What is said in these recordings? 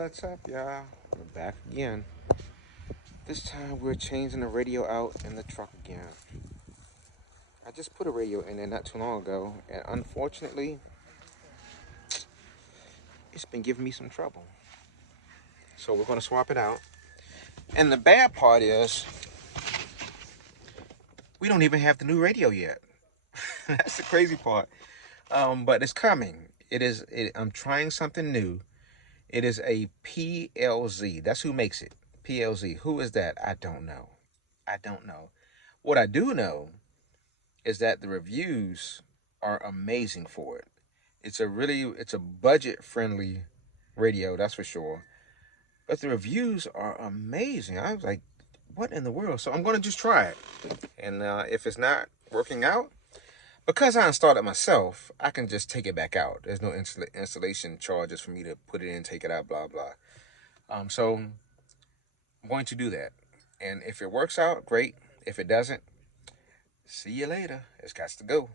What's up, y'all? We're back again. This time we're changing the radio out in the truck again. I just put a radio in there not too long ago, and unfortunately, it's been giving me some trouble. So we're gonna swap it out. And the bad part is, we don't even have the new radio yet. That's the crazy part. But it's coming. I'm trying something new. It is a PLZ. That's who makes it. PLZ. Who is that? I don't know. What I do know is that the reviews are amazing for it. It's a budget friendly radio, that's for sure. But the reviews are amazing. I was like, what in the world? So I'm going to just try it. And if it's not working out, because I installed it myself, I can just take it back out. There's no installation charges for me to put it in, take it out, blah, blah. So I'm going to do that. And if it works out, great. If it doesn't, see you later. It's got to go.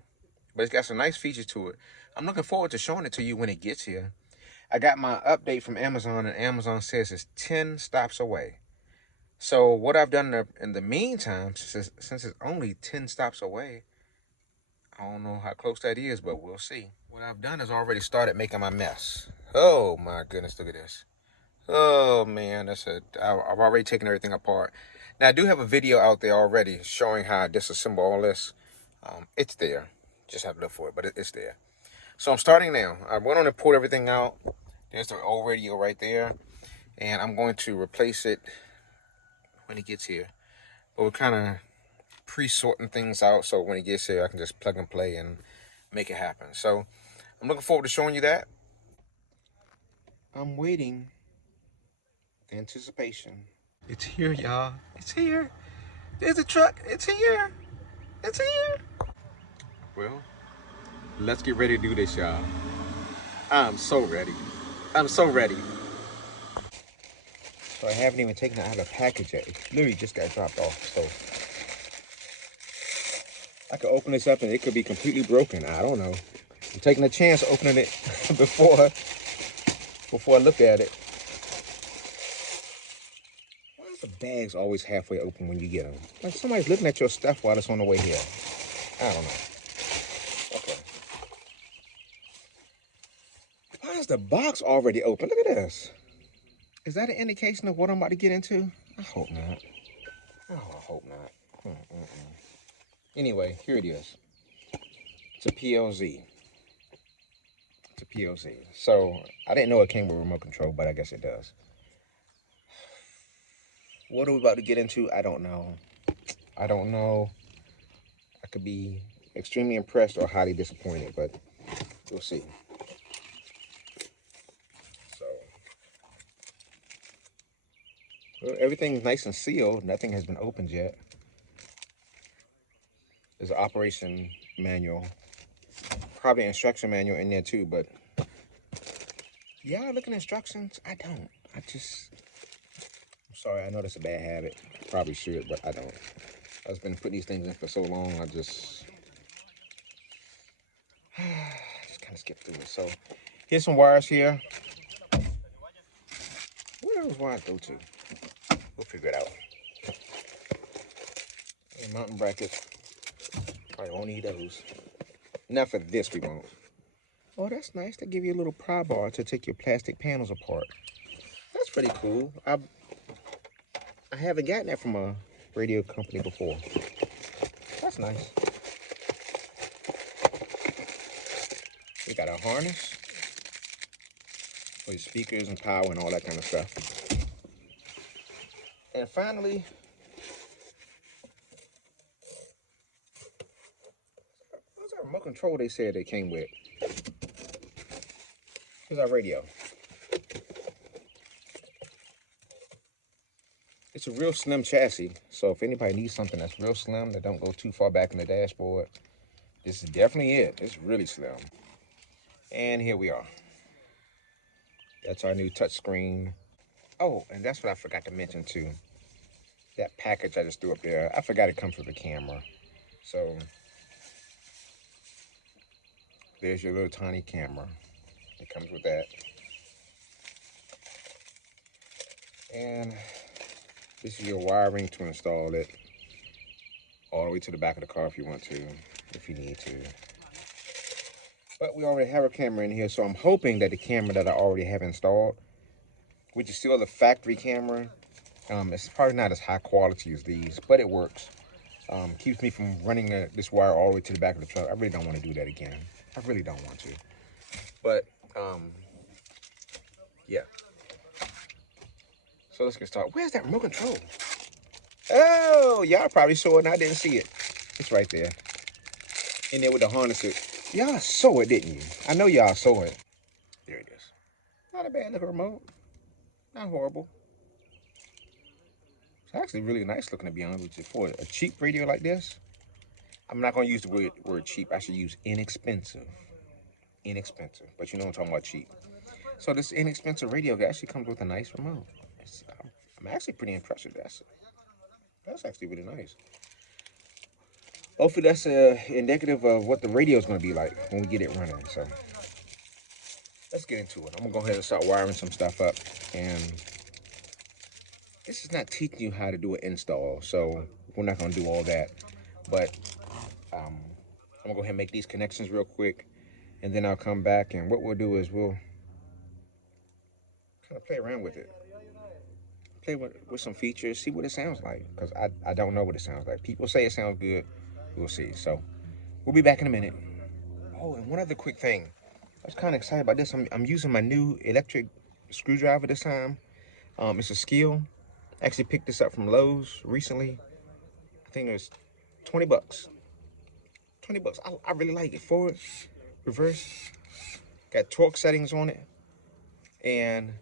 But it's got some nice features to it. I'm looking forward to showing it to you when it gets here. I got my update from Amazon, and Amazon says it's 10 stops away. So what I've done in the meantime, since it's only 10 stops away, I don't know how close that is, but we'll see. What I've done is already started making my mess. Oh my goodness, look at this. Oh man, I've already taken everything apart. Now I do have a video out there already showing how I disassemble all this. It's there. Just have to look for it, but it's there. So I'm starting now. I went on and pulled everything out. There's the old radio right there. And I'm going to replace it when it gets here. But we're kind of pre-sorting things out, so when it gets here, I can just plug and play and make it happen. So I'm looking forward to showing you that. I'm waiting. The anticipation. It's here, y'all. It's here. There's a truck. It's here. It's here. Well, let's get ready to do this, y'all. I'm so ready. I'm so ready. So I haven't even taken it out of the package yet. It literally just got dropped off. So I could open this up and it could be completely broken. I don't know. I'm taking a chance opening it before I look at it. Why is the bags always halfway open when you get them? Like somebody's looking at your stuff while it's on the way here. I don't know. Okay. Why is the box already open? Look at this. Is that an indication of what I'm about to get into? I hope not. Oh, I hope not. Anyway, here it is. It's a PLZ. It's a PLZ. So, I didn't know it came with remote control, but I guess it does. What are we about to get into? I don't know. I don't know. I could be extremely impressed or highly disappointed, but we'll see. So, well, everything's nice and sealed. Nothing has been opened yet. There's an operation manual. Probably an instruction manual in there too, but y'all looking at instructions? I don't. I'm sorry, I know that's a bad habit. Probably should, but I don't. I've been putting these things in for so long, I just kind of skip through it. So here's some wires here. Where do those wires go to? We'll figure it out. And mountain brackets. Probably won't need those. Not for this, we won't. Oh, that's nice. They give you a little pry bar to take your plastic panels apart. That's pretty cool. I haven't gotten that from a radio company before. That's nice. We got a harness for your speakers and power and all that kind of stuff. And finally, what's our remote control they said they came with? Here's our radio. It's a real slim chassis, so if anybody needs something that's real slim that don't go too far back in the dashboard, this is definitely it. It's really slim. And here we are. That's our new touchscreen. Oh, and that's what I forgot to mention too. That package I just threw up there, I forgot it comes with a camera. So there's your little tiny camera. It comes with that. And this is your wiring to install it all the way to the back of the car if you want to, if you need to. But we already have a camera in here, so I'm hoping that the camera that I already have installed, which is still the factory camera, it's probably not as high quality as these, but it works. Keeps me from running this wire all the way to the back of the truck. I really don't want to do that again. I really don't want to. But, yeah. So let's get started. Where's that remote control? Oh, y'all probably saw it and I didn't see it. It's right there. In there with the harnesses. Y'all saw it, didn't you? I know y'all saw it. There it is. Not a bad looking remote. Not horrible. It's actually really nice looking, to be honest with you. For a cheap radio like this, I'm not going to use the word cheap. I should use inexpensive. Inexpensive. But you know I'm talking about cheap. So this inexpensive radio actually comes with a nice remote. I'm actually pretty impressed with that. That's actually really nice. Hopefully that's indicative of what the radio is going to be like when we get it running. So let's get into it. I'm going to go ahead and start wiring some stuff up. And this is not teaching you how to do an install, so we're not going to do all that. But I'm going to go ahead and make these connections real quick. And then I'll come back, and what we'll do is we'll kind of play around with it. Play with some features, see what it sounds like. Because I don't know what it sounds like. People say it sounds good. We'll see. So we'll be back in a minute. Oh, and one other quick thing. I was kind of excited about this. I'm using my new electric screwdriver this time. It's a Skill. I actually picked this up from Lowe's recently. I think it was 20 bucks. 20 bucks. I really like it. Forward, reverse. Got torque settings on it. And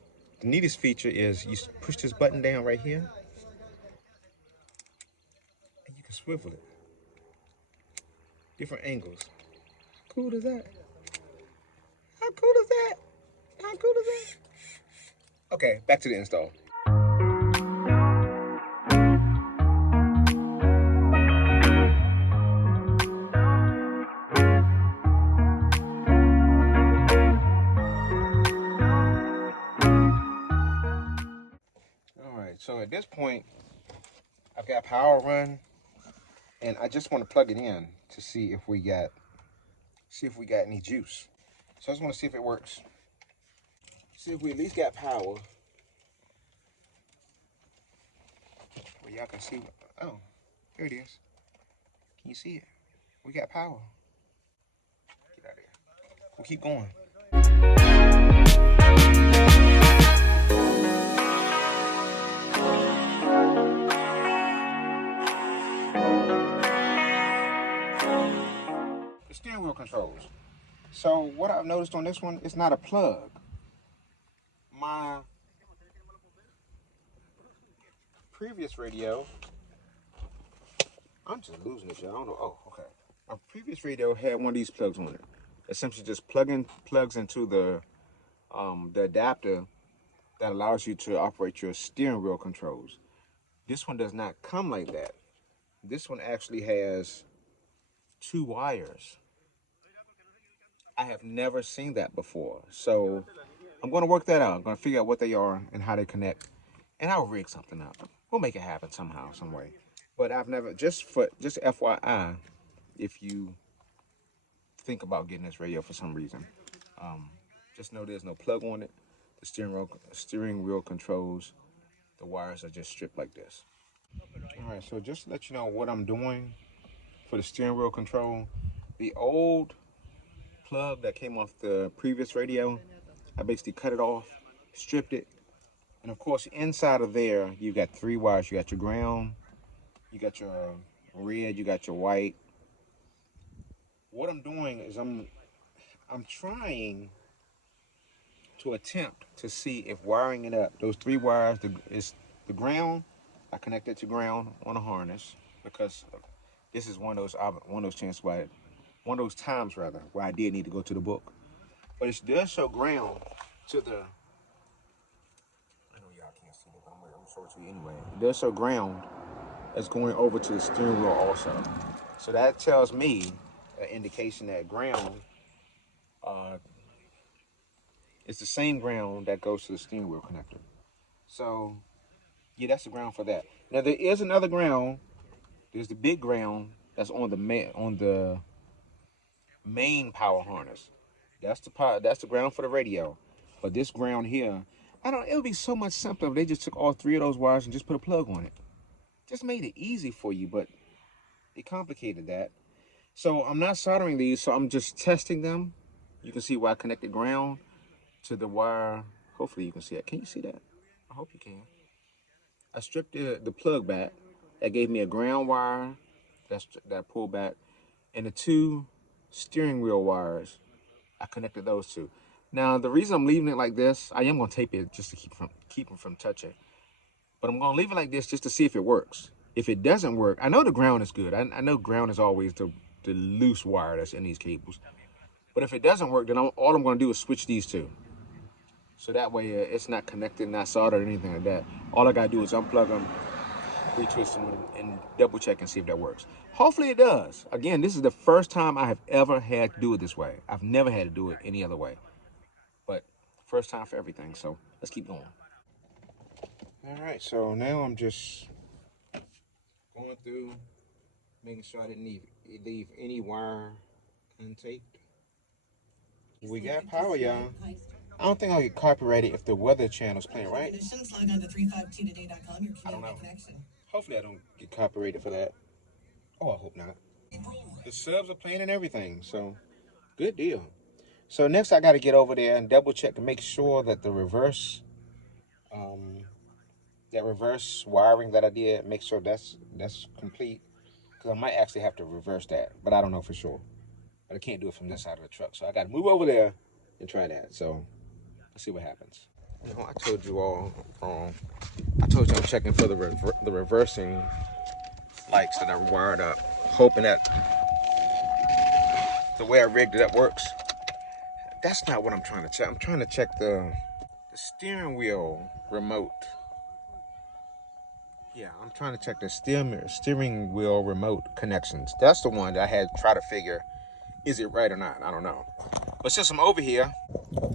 the neatest feature is you push this button down right here. And you can swivel it. Different angles. How cool is that? How cool is that? How cool is that? Okay, back to the install. Alright, so at this point, I've got power run, and I just want to plug it in to see if we got any juice. So I just want to see if it works. See if we at least got power. Well, y'all can see. Oh, here it is. Can you see it? We got power. Get out of here. We'll keep going. The steering wheel controls. So what I've noticed on this one, it's not a plug. My previous radio, I'm just losing it, y'all. I don't know. Oh, okay. My previous radio had one of these plugs on it. Essentially just plugs into the adapter that allows you to operate your steering wheel controls. This one does not come like that. This one actually has two wires. I have never seen that before. So I'm going to work that out. I'm going to figure out what they are and how they connect. And I'll rig something up. We'll make it happen somehow, some way. But I've never, just FYI, if you think about getting this radio for some reason, just know there's no plug on it. The steering wheel controls, the wires are just stripped like this. All right, so just to let you know what I'm doing for the steering wheel control, the old plug that came off the previous radio, I basically cut it off, stripped it, and of course inside of there you got three wires. You got your ground, you got your red, you got your white. What I'm doing is I'm trying to attempt to see if wiring it up, those three wires, the ground, I connect it to ground on a harness, because this is one of those times where I did need to go to the book. But it does show ground to the, I know y'all can't see it, but I'm gonna show it to you anyway. It does show ground that's going over to the steering wheel also. So that tells me an indication that ground it's the same ground that goes to the steering wheel connector. So Yeah, that's the ground for that. Now there is another ground. There's the big ground that's on the main power harness. That's the power. That's the ground for the radio. But this ground here, I don't. It would be so much simpler if they just took all three of those wires and just put a plug on it. Just made it easy for you, but they complicated that. So I'm not soldering these, so I'm just testing them. You can see where I connected ground to the wire. Hopefully you can see it. Can you see that? I hope you can. I stripped the plug back. That gave me a ground wire that I pulled back. And the two steering wheel wires, I connected those two. Now the reason I'm leaving it like this, I am gonna tape it just to keep them from touching. But I'm gonna leave it like this just to see if it works. If it doesn't work, I know the ground is good. I know ground is always the loose wire that's in these cables. But if it doesn't work, then all I'm gonna do is switch these two. So that way it's not connected, not soldered or anything like that. All I gotta do is unplug them, retwist them, and double check and see if that works. Hopefully it does. Again, this is the first time I have ever had to do it this way. I've never had to do it any other way. But first time for everything, so let's keep going. All right, so now I'm just going through, making sure I didn't leave any wire untaped. We got power, y'all. I don't think I'll get copyrighted if the Weather Channel's playing, right? I don't know. Hopefully I don't get copyrighted for that. Oh, I hope not. The subs are playing and everything, so good deal. So next I got to get over there and double check to make sure that the reverse wiring that I did, make sure that's complete. Because I might actually have to reverse that, but I don't know for sure. But I can't do it from this side of the truck, so I got to move over there and try that. So let's see what happens. You know, I told you all wrong. I told you I'm checking for the reversing lights that are wired up, hoping that the way I rigged it up works. That's not what I'm trying to check. I'm trying to check the steering wheel remote. Yeah, I'm trying to check the steering wheel remote connections. That's the one that I had to try to figure, is it right or not? I don't know. But since I'm over here,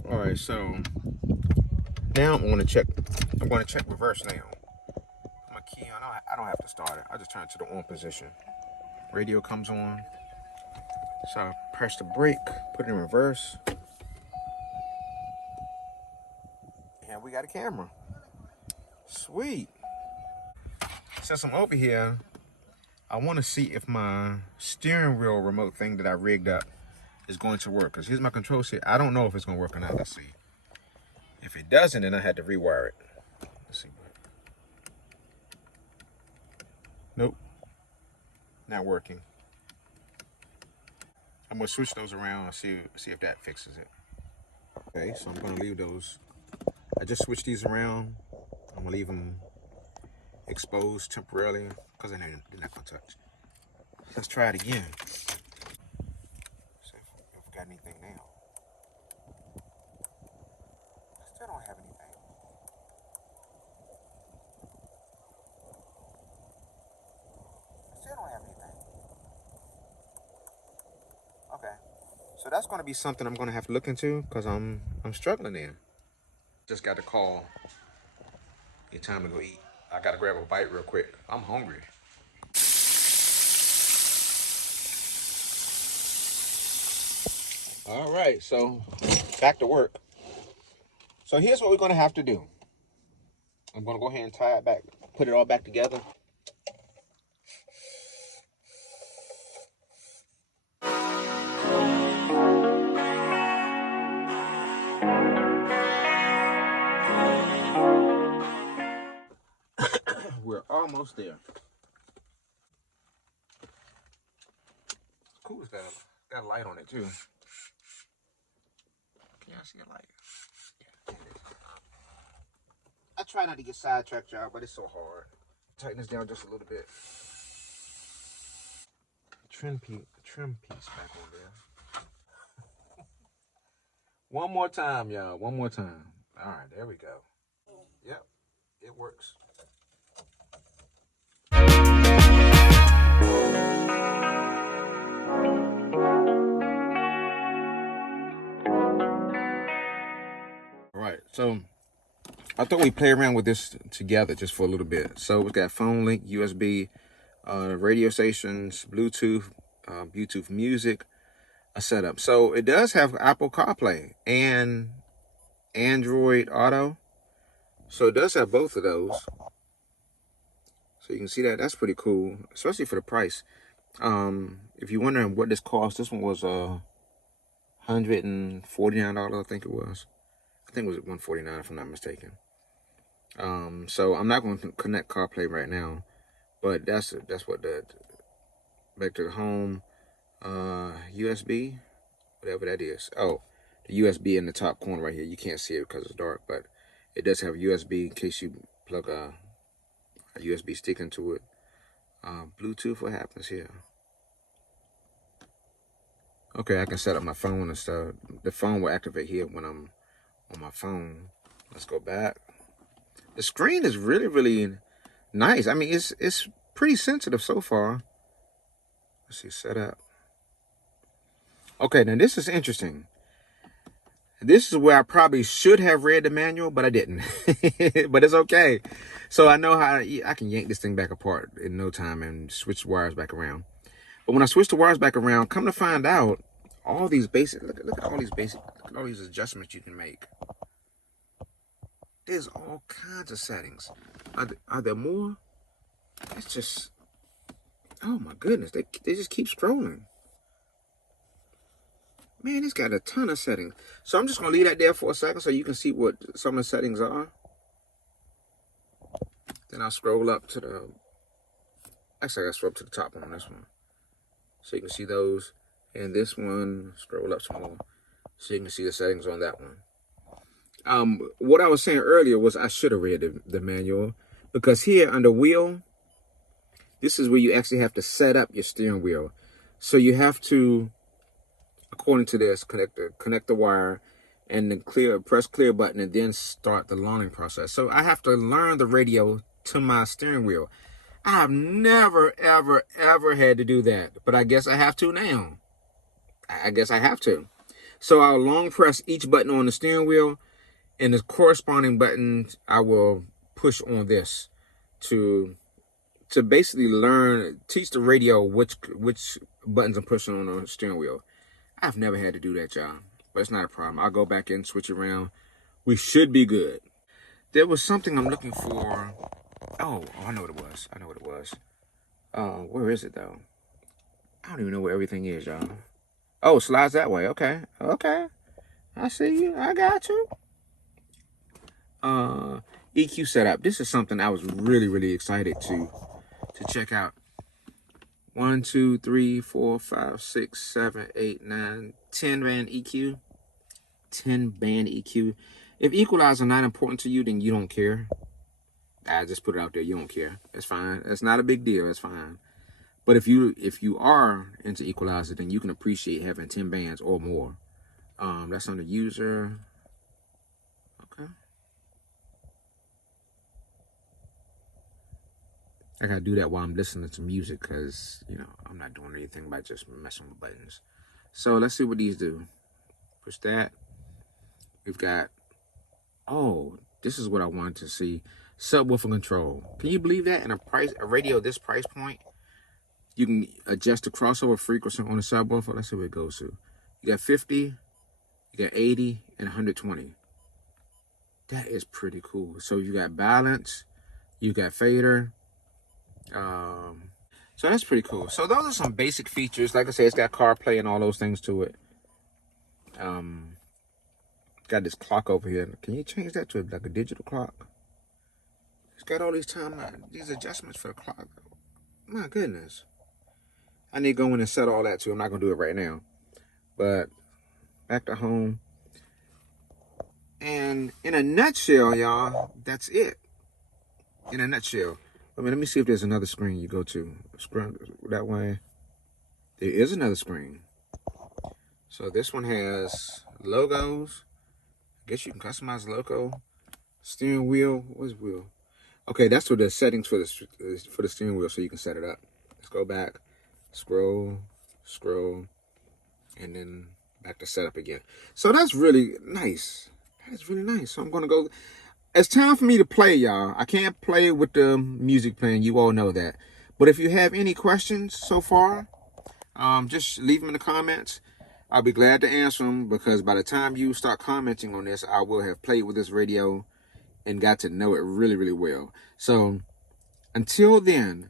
all right, so now I'm going to check reverse now. My key on, I don't have to start it. I just turn it to the on position. Radio comes on. So I press the brake, put it in reverse. And we got a camera. Sweet. Since I'm over here, I want to see if my steering wheel remote thing that I rigged up is going to work. Because here's my control set. I don't know if it's going to work or not. Let's see. If it doesn't, then I had to rewire it. Let's see. Nope. Not working. I'm going to switch those around and see if that fixes it. Okay, so I'm going to leave those. I just switched these around. I'm going to leave them exposed temporarily because they're not going to touch. Let's try it again. See if we got anything now. Still don't have anything. Still don't have anything. Okay. So that's going to be something I'm going to have to look into because I'm struggling there. Just got the call. It's time to go eat. I got to grab a bite real quick. I'm hungry. All right, so back to work. So here's what we're going to have to do. I'm going to go ahead and tie it back, put it all back together. We're almost there. It's cool. It's got a light on it too. Can y'all see a light? Yeah, it is. I try not to get sidetracked, y'all, but it's so hard. Tighten this down just a little bit. Trim piece back on there. One more time, y'all. One more time. All right, there we go. Yep, it works. All right, so I thought we'd play around with this together just for a little bit. So we got phone link, USB, radio stations, Bluetooth music, a setup. So it does have Apple CarPlay and Android Auto. So it does have both of those. So you can see that. That's pretty cool, especially for the price. If you're wondering what this cost, this one was $149, I think it was. I think it was $149 if I'm not mistaken. So I'm not going to connect CarPlay right now, but that's what the back to the home USB, whatever that is. Oh, the USB in the top corner right here. You can't see it because it's dark, but it does have USB in case you plug a USB stick into it. Bluetooth, what happens here? Okay, I can set up my phone and stuff. The phone will activate here when I'm on my phone. Let's go back. The screen is really, really nice. I mean, it's pretty sensitive so far. Let's see, setup. Okay, now this is interesting. This is where I probably should have read the manual, but I didn't. But it's okay. So I know how I can yank this thing back apart in no time and switch the wires back around. But when I switch the wires back around, come to find out, all these basic, look at all these basic, look at all these adjustments you can make. There's all kinds of settings. Are there more? It's just, oh my goodness, they just keep scrolling. Man, it's got a ton of settings. So I'm just going to leave that there for a second so you can see what some of the settings are. Then I'll scroll up to the... Actually, I got to scroll up to the top one on this one. So you can see those. And this one, scroll up some more. So you can see the settings on that one. What I was saying earlier was I should have read the manual. Because here under wheel, this is where you actually have to set up your steering wheel. So you have to... According to this, connect the wire and then press clear button and then start the learning process. So I have to learn the radio to my steering wheel. I have never, ever, ever had to do that, but I guess I have to now. I guess I have to. So I'll long press each button on the steering wheel and the corresponding buttons I will push on this to basically teach the radio which buttons I'm pushing on the steering wheel. I've never had to do that, y'all, but it's not a problem. I'll go back in, switch around. We should be good. There was something I'm looking for. Oh, I know what it was. Where is it, though? I don't even know where everything is, y'all. Oh, it slides that way. Okay. I see you. I got you. EQ setup. This is something I was really, really excited to check out. 1, 2, 3, 4, 5, 6, 7, 8, 9, 10 band EQ. 10 band EQ. If equalizer not important to you, then you don't care. I just put it out there. You don't care. That's fine. That's not a big deal. That's fine. But if you are into equalizer, then you can appreciate having 10 bands or more. That's under user. Okay. I gotta do that while I'm listening to music because, I'm not doing anything by just messing with buttons. So let's see what these do. Push that. We've got, this is what I wanted to see. Subwoofer control. Can you believe that? In a radio this price point, you can adjust the crossover frequency on the subwoofer. Let's see where it goes to. You got 50, you got 80, and 120. That is pretty cool. So you got balance, you got fader. So that's pretty cool. So those are some basic features. Like I said, it's got CarPlay and all those things to it. Got this clock over here. Can you change that to like a digital clock? It's got all these adjustments for the clock. My goodness. I need to go in and set all that too. I'm not going to do it right now. But back to home. And in a nutshell, y'all, that's it. In a nutshell. Let me see if there's another screen you go to. Screen that way. There is another screen. So this one has logos. I guess you can customize the logo. Steering wheel. What's wheel? Okay, that's what the settings for the steering wheel, so you can set it up. Let's go back. Scroll, and then back to setup again. So that's really nice. That is really nice. So I'm gonna go. It's time for me to play, y'all. I can't play with the music playing. You all know that. But if you have any questions so far, just leave them in the comments. I'll be glad to answer them, because by the time you start commenting on this, I will have played with this radio and got to know it really, really well. So until then,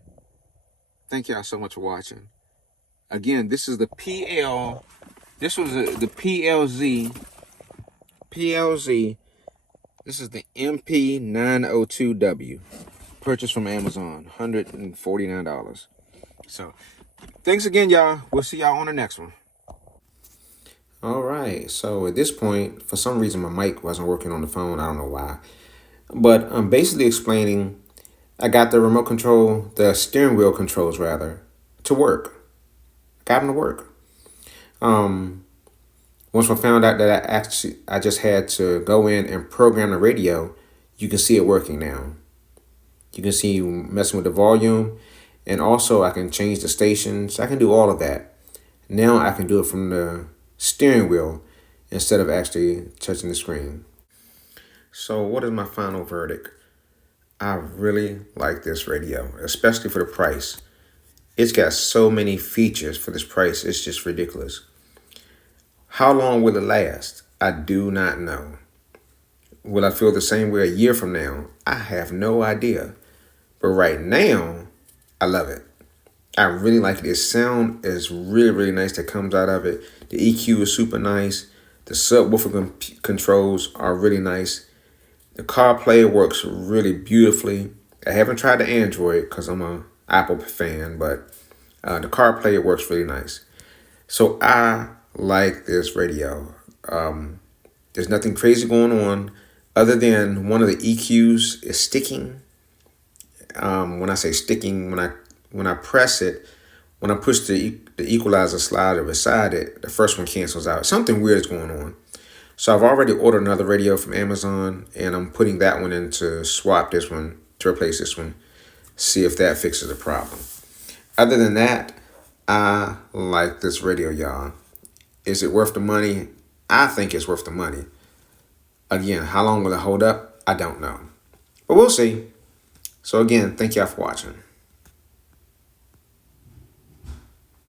thank y'all so much for watching. Again, this is the this was the PLZ. This is the MP902W. Purchased from Amazon, $149. So thanks again, y'all. We'll see y'all on the next one. All right. So at this point, for some reason, my mic wasn't working on the phone. I don't know why. But I'm basically explaining, I got the remote control, the steering wheel controls rather, to work. Got them to work. Once I found out that I just had to go in and program the radio, you can see it working now. You can see messing with the volume, and also I can change the stations. I can do all of that. Now I can do it from the steering wheel instead of actually touching the screen. So what is my final verdict? I really like this radio, especially for the price. It's got so many features for this price, it's just ridiculous. How long will it last? I do not know. Will I feel the same way a year from now? I have no idea. But right now, I love it. I really like it. The sound is really, really nice that comes out of it. The EQ is super nice. The subwoofer controls are really nice. The CarPlay works really beautifully. I haven't tried the Android because I'm an Apple fan, but the CarPlay works really nice. So I like this radio. There's nothing crazy going on other than one of the EQs is sticking. When I say sticking, when I press it, when I push the equalizer slider beside it, the first one cancels out. Something weird is going on. So I've already ordered another radio from Amazon, and I'm putting that one in to swap this one, to replace this one, see if that fixes the problem. Other than that, I like this radio, y'all. Is it worth the money? I think it's worth the money. Again, how long will it hold up? I don't know. But we'll see. So again, thank y'all for watching.